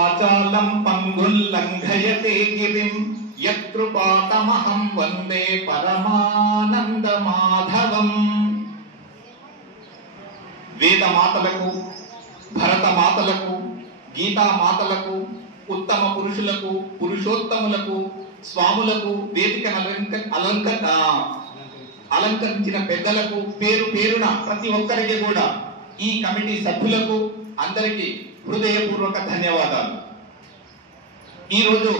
ఆచాలం పంగుల్లంఘయతే గిరిం యత్కృపాతమహం వందే పరమానంద మాధవం. వేదమాతలకు, భరతమాతలకు, గీతామాతలకు, ఉత్తమ పురుషులకు, పురుషోత్తములకు, స్వాములకు, వేదికను అలంకరించిన పెద్దలకు, పేరు పేరున ప్రతి ఒక్కరికి కూడా, ఈ కమిటీ సభ్యులకు అందరికీ హృదయపూర్వక ధన్యవాదాలు. ఈరోజు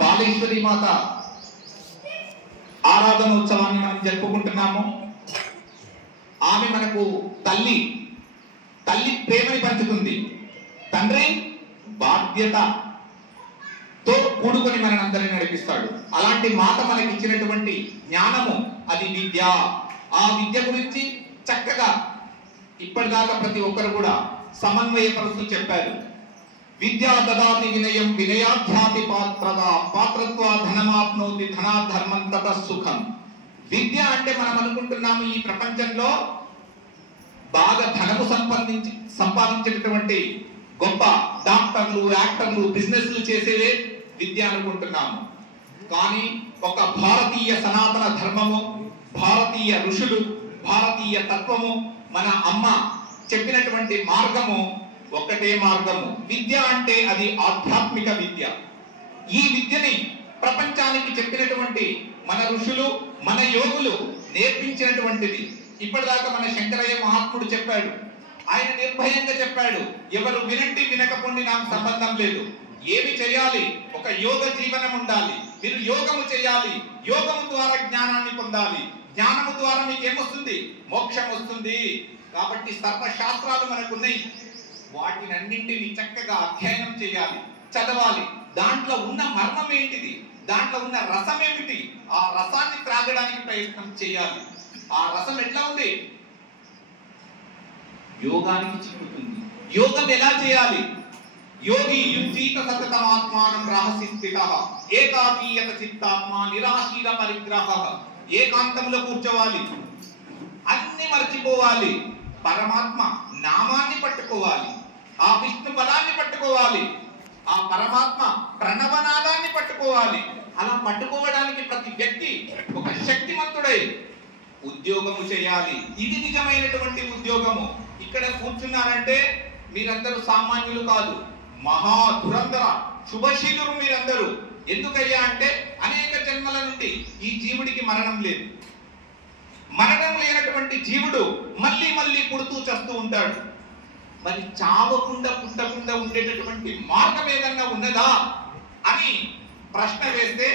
బాలేశ్వరి మాత ఆరాధన ఉత్సవాన్ని మనం జరుపుకుంటున్నాము. ఆమె మనకు తల్లి ప్రేమని పంచుతుంది. తండ్రి బాధ్యతతో కూడుకొని మనందరినీ నడిపిస్తాడు. అలాంటి మాత మనకి ఇచ్చినటువంటి జ్ఞానము అది విద్య. ఆ విద్య గురించి చక్కగా ఇప్పటిదాకా ప్రతి ఒక్కరు కూడా సమన్వయపరుస్తూ చెప్పారు. విద్యా దదాతి వినయం వినయాధ్యాతి పాత్రత్వ ధనమాప్నోతి ధనాధర్మం తత సుఖం. విద్య అంటే మనం అనుకుంటున్నాము ఈ ప్రపంచంలో బాగా ధనము సంపాదించేటటువంటి గొప్ప డాక్టర్లు, యాక్టర్లు, బిజినెస్లు చేసేదే విద్య అనుకుంటున్నాము. కానీ ఒక భారతీయ సనాతన ధర్మము, భారతీయ ఋషులు, భారతీయ తత్వము, మన అమ్మ చెప్పినటువంటి మార్గము ఒక్కటే మార్గము. విద్య అంటే అది ఆధ్యాత్మిక విద్య. ఈ విద్యని ప్రపంచానికి చెప్పినటువంటి మన ఋషులు, మన యోగులు నేర్పించినటువంటిది. ఇప్పటిదాకా మన శంకరయ్య మహాత్ముడు చెప్పాడు. ఆయన నిర్భయంగా చెప్పాడు, ఎవరు వినండి వినకపోండి నాకు సంబంధం లేదు. ఏమి చేయాలి? ఒక యోగ జీవనం ఉండాలి. మీరు యోగము చేయాలి. యోగము ద్వారా జ్ఞానాన్ని పొందాలి. జ్ఞానము ద్వారా మీకు ఏమొస్తుంది? మోక్షం వస్తుంది. కాబట్టి సర్వశాస్త్రాలు మనకున్నాయి. వాటిని అన్నింటినీ చక్కగా అధ్యయనం చేయాలి, చదవాలి. దాంట్లో ఉన్న మర్మం ఏంటిది, దాంట్లో ఉన్న రసం ఏమిటి, ఆ రసాన్ని త్రాగడానికి ప్రయత్నం చేయాలి. ఆ రసం ఎట్లా ఉంది? యోగానికి చిక్కుతుంది. యోగం ఎలా చేయాలి? యోగి యుంజీత సతతమాత్మానం రహసి స్థితః ఏకాకీయత చిత్తాత్మా నిరాశీల పరిగ్రహః. ఏకాంతంలో కూర్చోవాలి, అన్ని మర్చిపోవాలి, పరమాత్మ నామాన్ని పట్టుకోవాలి, ఆ విష్ణు పదాన్ని పట్టుకోవాలి, ఆ పరమాత్మ ప్రణవనాదాన్ని పట్టుకోవాలి. అలా పట్టుకోవడానికి ప్రతి వ్యక్తి ఒక శక్తిమంతుడై ఉద్యోగము చేయాలి. ఇది నిజమైనటువంటి ఉద్యోగము. ఇక్కడ కూర్చున్నారంటే మీరందరూ సామాన్యులు కాదు, మహా దురంధర శుభశీలురు మీరందరూ. ఎందుకయ్యా అంటే అనేక జన్మల నుండి ఈ జీవుడికి మరణం లేదు. మరణం లేనటువంటి జీవుడు మళ్ళీ మళ్ళీ పుడుతూ చస్తూ ఉంటాడు. మరి చావకుండా పుట్టకుండా ఉండేటటువంటి మార్గం ఏదన్నా ఉన్నదా అని ప్రశ్న వేస్తే,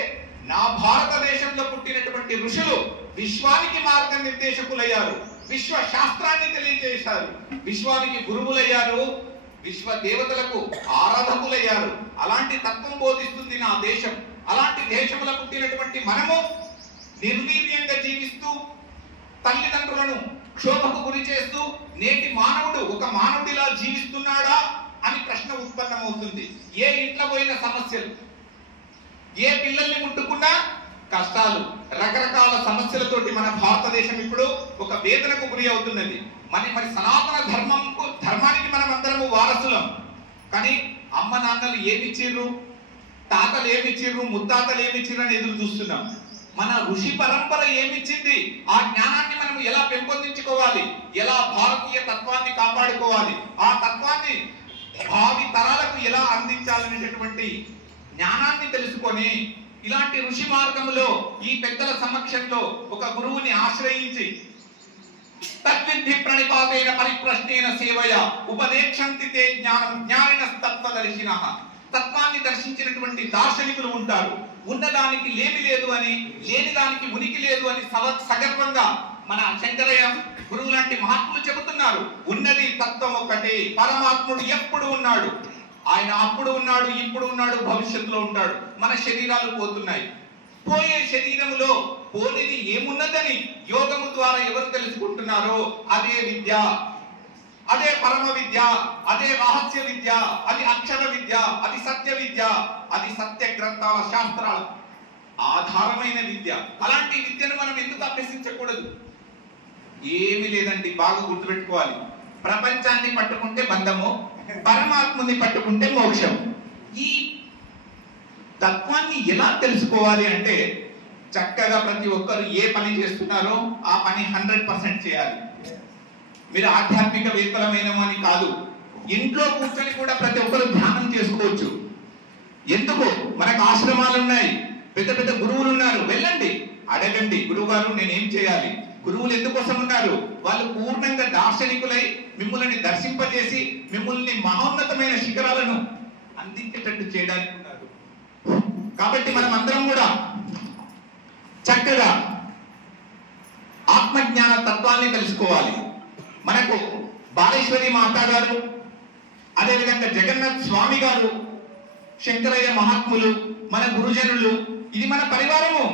నా భారతదేశంలో పుట్టినటువంటి ఋషులు విశ్వానికి మార్గ నిర్దేశకులయ్యారు, విశ్వ శాస్త్రాన్ని తెలియజేశారు, విశ్వానికి గురువులయ్యారు, విశ్వ దేవతలకు ఆరాధకులయ్యారు. అలాంటి తత్వం బోధిస్తుంది నా దేశం. అలాంటి దేశంలో పుట్టినటువంటి మనము నిర్వీర్యంగా జీవిస్తూ తల్లిదండ్రులను క్షోభకు గురి చేస్తూ నేటి మానవుడు ఒక మానవుడిలా జీవిస్తున్నాడా అని ప్రశ్న ఉత్పన్నమవుతుంది. ఏ ఇంట్లో పోయిన సమస్యలు, ఏ పిల్లల్ని ముట్టుకున్నా కష్టాలు, రకరకాల సమస్యలతోటి మన భారతదేశం ఇప్పుడు ఒక వేదనకు గురి అవుతున్నది. మరి సనాతన ధర్మానికి మనం అందరము వారసులం. కానీ అమ్మ నాన్నలు ఏమిచ్చిర్రు, తాతలు ఏమిచ్చిర్రు, ముత్తాతలు ఏమిచ్చిర్రు అని ఎదురు చూస్తున్నాం. మన ఋషి పరంపర ఏమిచ్చింది, ఆ జ్ఞానాన్ని మనం ఎలా పెంపొందించుకోవాలి, ఎలా భారతీయ తత్వాన్ని కాపాడుకోవాలి, ఆ తత్వాన్ని భావి తరాలకు ఎలా అందించాలనేటటువంటి జ్ఞానాన్ని తెలుసుకొని ఇలాంటి ఋషి మార్గములో ఈ పెద్దల సమక్షంలో ఒక గురువుని ఆశ్రయించి తద్విద్ధి ప్రణిపాతేన పరిప్రశ్నేన సేవయ ఉపదేక్షంతి తే జ్ఞానం జ్ఞానినస్తత్వదర్శినః. తత్వాన్ని దర్శించినటువంటి దార్శనికులు ఉంటారు. ఉన్నదానికి లేమి లేదు అని, లేని దానికి ఉనికి లేదు అని సగర్వంగా మన శంకరయ్య గురువు లాంటి మహాత్ములు చెబుతున్నారు. ఉన్నది తత్వం ఒక్కటే, పరమాత్ముడు ఎప్పుడు ఉన్నాడు. ఆయన అప్పుడు ఉన్నాడు, ఇప్పుడు ఉన్నాడు, భవిష్యత్తులో ఉంటాడు. మన శరీరాలు పోతున్నాయి. పోయే శరీరములో పోనిది ఏమున్నదని యోగము ద్వారా ఎవరు తెలుసుకుంటున్నారో అదే విద్య, అదే పరమ విద్య, అదే రహస్య విద్య, అది అక్షర విద్య, అది సత్య విద్య, అది సత్య గ్రంథాల శాస్త్రాల ఆధారమైన విద్య. అలాంటి విద్యను మనం ఎందుకు అభ్యసించకూడదు? ఏమీ లేదండి, బాగా గుర్తుపెట్టుకోవాలి. ప్రపంచాన్ని పట్టుకుంటే బంధము, పరమాత్మని పట్టుకుంటే మోక్షం. తత్వాన్ని ఎలా తెలుసుకోవాలి అంటే చక్కగా ప్రతి ఒక్కరు ఏ పని చేస్తున్నారో ఆ పని 100% చేయాలి. మీరు ఆధ్యాత్మికవేత్తలమైనమని కాదు, ఇంట్లో కూర్చొని కూడా ప్రతి ఒక్కరు ధ్యానం చేసుకోవచ్చు. ఎందుకు? మనకు ఆశ్రమాలు ఉన్నాయి, పెద్ద పెద్ద గురువులు ఉన్నారు, వెళ్ళండి అడగండి, గురువు గారు నేనేం చేయాలి. గురువులు ఎందుకోసం ఉన్నారు? వాళ్ళు పూర్ణంగా దార్శనికులై మిమ్మల్ని దర్శింపజేసి మిమ్మల్ని మహోన్నతమైన శిఖరాలను అందించేటట్టు చేయడానికి ఉన్నారు. కాబట్టి మనం అందరం కూడా చక్కగా ఆత్మజ్ఞాన తత్వాన్ని తెలుసుకోవాలి. మనకు బాలేశ్వరి మాతా గారు, అదేవిధంగా జగన్నాథ్ స్వామి గారు, శంకరయ్య మహాత్ములు, మన గురుజనులు, ఇది మన పరివారము,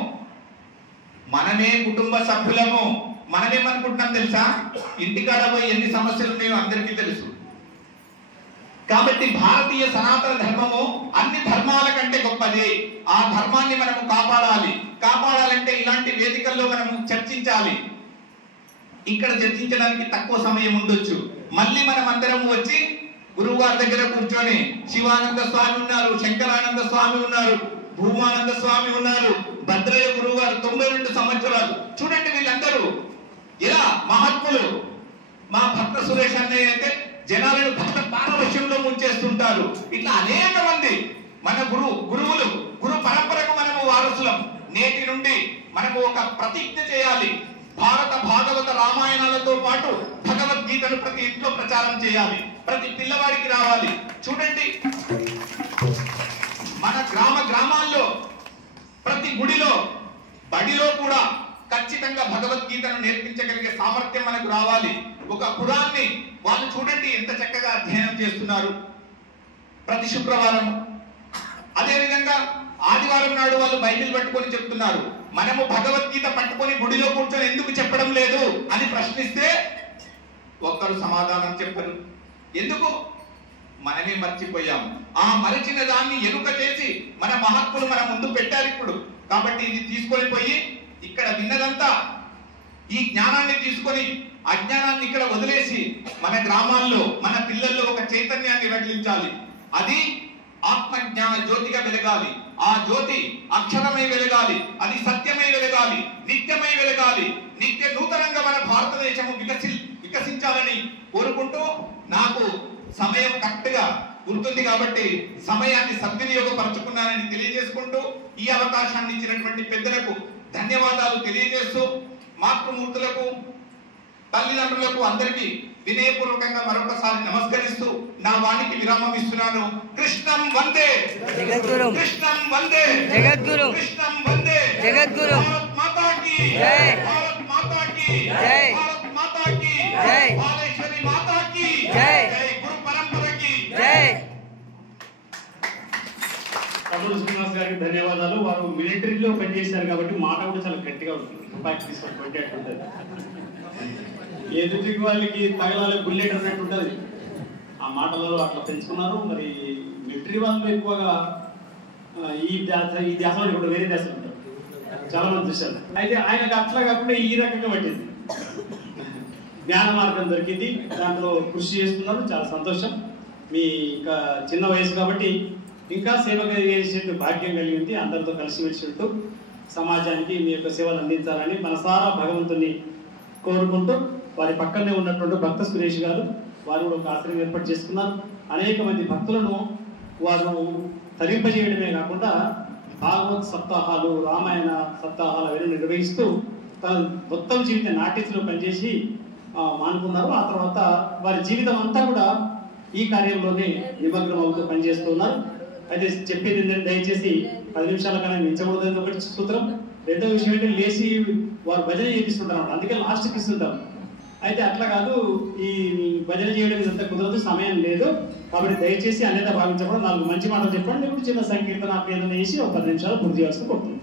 మనమే కుటుంబ సభ్యులము. మనమేమనుకుంటున్నాం తెలుసా? ఇంటికాడ పోయి ఎన్ని సమస్యలు ఉన్నాయో అందరికీ తెలుసు. కాబట్టి భారతీయ సనాతన ధర్మము అన్ని ధర్మాల కంటే గొప్పది. ఆ ధర్మాన్ని మనము కాపాడాలి. కాపాడాలంటే ఇలాంటి వేదికల్లో మనము చర్చించాలి. ఇక్కడ చర్చించడానికి తక్కువ సమయం ఉండొచ్చు. మళ్ళీ మనం అందరం వచ్చి గురువు గారి దగ్గర కూర్చొని శివానంద స్వామి ఉన్నారు, శంకరానంద స్వామి ఉన్నారు, భూమానంద స్వామి ఉన్నారు, భద్రయ్య గురువు గారు 92 సంవత్సరాలు. చూడండి వీళ్ళందరూ ఎలా మహాత్ములు. మా భక్త సురేష్ అన్నయ్య అయితే జనాలను భక్త పారవశ్యంలో ముంచేస్తుంటారు. ఇట్లా అనేక మంది మన గురువులు, గురు పరంపరకు మనము వారసులం. నేటి నుండి మనము ఒక ప్రతిజ్ఞ చేయాలి. భారత భాగవత రామాయణాలతో పాటు భగవద్గీతను ప్రతి ఇంట్లో ప్రచారం చేయాలి. ప్రతి పిల్లవాడికి రావాలి. చూడండి మన గ్రామాల్లో ప్రతి గుడిలో, బడిలో కూడా ఖచ్చితంగా భగవద్గీతను నేర్పించగలిగే సామర్థ్యం మనకు రావాలి. ఒక పురాణాన్ని వాళ్ళు చూడండి ఎంత చక్కగా అధ్యయనం చేస్తున్నారు ప్రతి శుక్రవారం. అదేవిధంగా ఆదివారం నాడు వాళ్ళు బైబిల్ పట్టుకొని చెప్తున్నారు. మనము భగవద్గీత పట్టుకొని గుడిలో కూర్చొని ఎందుకు చెప్పడం లేదు అని ప్రశ్నిస్తే ఒక్కరు సమాధానం చెప్పరు. ఎందుకు? మనమే మర్చిపోయాం. ఆ మరచిన దాన్ని ఎరుక చేసి మన మహాత్ములు మన ముందు పెట్టారు ఇప్పుడు. కాబట్టి ఇది తీసుకొని పోయి ఇక్కడ విన్నదంతా ఈ జ్ఞానాన్ని తీసుకొని అజ్ఞానాన్ని ఇక్కడ వదిలేసి మన గ్రామాల్లో మన పిల్లల్లో ఒక చైతన్యాన్ని రగిలించాలి. అది ఆత్మజ్ఞాన జ్యోతిగా వెలగాలి. ఆ జ్యోతి అక్షరమై వెలగాలి, అది సత్యమై వెలగాలి, నిత్యమై వెలగాలి. నిత్య నూతనంగా మన భారతదేశము వికసించాలని కోరుకుంటూ, నాకు సమయం కరెక్ట్గా గుర్తుంది కాబట్టి సమయాన్ని సద్వినియోగపరచుకున్నానని తెలియజేసుకుంటూ, ఈ అవకాశాన్ని ఇచ్చినటువంటి పెద్దలకు ధన్యవాదాలు తెలియజేస్తూ, మాతృమూర్తులకు, తల్లిదండ్రులకు అందరికీ వినయపూర్వకంగా మరొకసారి నమస్కరిస్తూ నా వాణికి విరామం ఇస్తున్నాను. కృష్ణం వందే జగద్గురు, కృష్ణం వందే జగద్గురు, కృష్ణం వందే జగద్గురు. భారత్ మాతా కీ జై, భారత్ మాతా కీ జై, భారత్ మాతా కీ జై, బాలేశ్వరి మాతా కీ జై, జై గురు పరంపరకి జై. కల్లూరు శ్రీనివాస్ గారికి ధన్యవాదాలు. వారు మిలిటరీలో పనిచేశారు కాబట్టి మాట కూడా చాలా గట్టిగా ఉంటుంది. తీసుకొని పట్టేట్టుంటది. ఎదుటి వాళ్ళకి తగలాలి బుల్లెట్ అన్నట్టు ఉంటుంది. ఆ మాటలలో అట్లా పెంచుకున్నారు. మరి మిలిటరీ వాళ్ళు ఎక్కువగా ఈ దేశంలో ఇప్పుడు వేరే దేశాలు ఉంటారు, చాలా మంది చూశారు. అయితే ఆయనకు అట్లా కాకుండా ఈ రకంగా పట్టింది, జ్ఞాన మార్గం దొరికింది. దాంట్లో కృషి చేస్తున్నారు, చాలా సంతోషం. మీ ఇంకా చిన్న వయసు కాబట్టి ఇంకా సేవ చేసే భాగ్యం కలిగింది. అందరితో కలిసిమెలిసి ఉంటూ సమాజానికి మీ యొక్క సేవలు అందించాలని మనసారా భగవంతుని కోరుకుంటూ, వారి పక్కనే ఉన్నటువంటి భక్త సురేష్ గారు, వారు కూడా ఒక ఆశ్రయం ఏర్పాటు చేసుకున్నారు. అనేక మంది భక్తులను వారు తరింపజేయడమే కాకుండా భాగవత్ సప్తాహాలు, రామాయణ సప్తాహాలు అవన్నీ నిర్వహిస్తూ తన మొత్తం జీవితం నాట్యలో పనిచేసి మానుకున్నారు. ఆ తర్వాత వారి జీవితం అంతా కూడా ఈ కార్యంలోనే నిమగ్నం అవుతూ పనిచేస్తున్నారు. అయితే చెప్పేది ఏంటంటే, దయచేసి 10 నిమిషాల కన్నా మించకూడదు ఒకటి సూత్రం. రెండో విషయం ఏంటంటే, లేచి వారు భజన చేపిస్తుంటారు, అందుకే లాస్ట్కి ఇస్తుంటారు. అయితే అట్లా కాదు, ఈ భజన చేయడం ఇదంతా కుదరదు, సమయం లేదు. కాబట్టి దయచేసి అన్యత భావించకుండా 4 మంచి మాటలు చెప్పండి. ఇప్పుడు చిన్న సంకీర్తన ఏదైనా వేసి ఒక 10 నిమిషాలు పూర్తి చేయాల్సి కోరుతుంది.